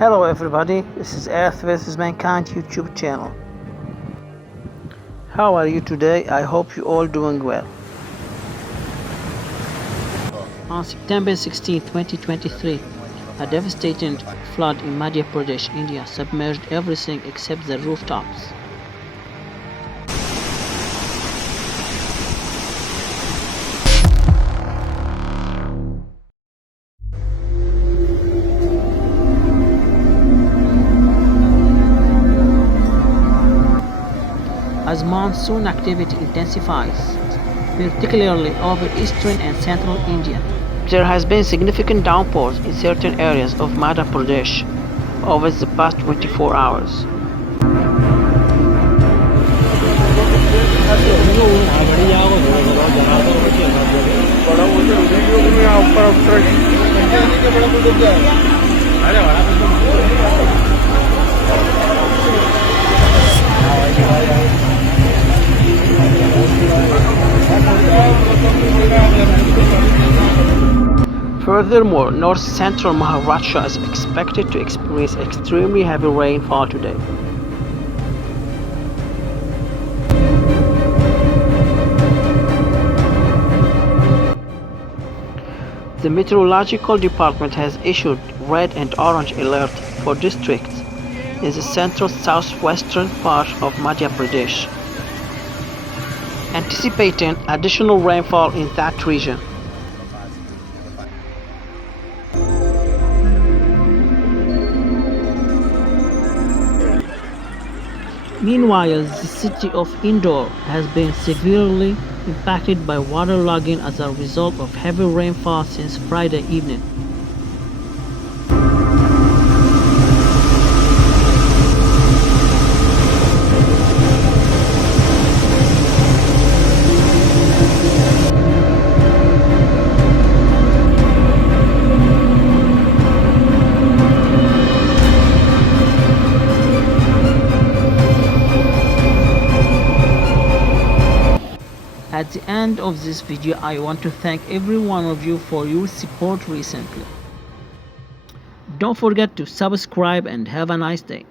Hello everybody, this is Earth vs Mankind YouTube channel. How are you today? I hope you all doing well. On September 16, 2023, a devastating flood in Madhya Pradesh, India submerged everything except the rooftops. As monsoon activity intensifies, particularly over eastern and central India, there has been significant downpours in certain areas of Madhya Pradesh over the past 24 hours. Furthermore, north-central Maharashtra is expected to experience extremely heavy rainfall today. The Meteorological Department has issued red and orange alert for districts in the central southwestern part of Madhya Pradesh, anticipating additional rainfall in that region. Meanwhile, the city of Indore has been severely impacted by waterlogging as a result of heavy rainfall since Friday evening. At the end of this video, I want to thank every one of you for your support recently. Don't forget to subscribe and have a nice day.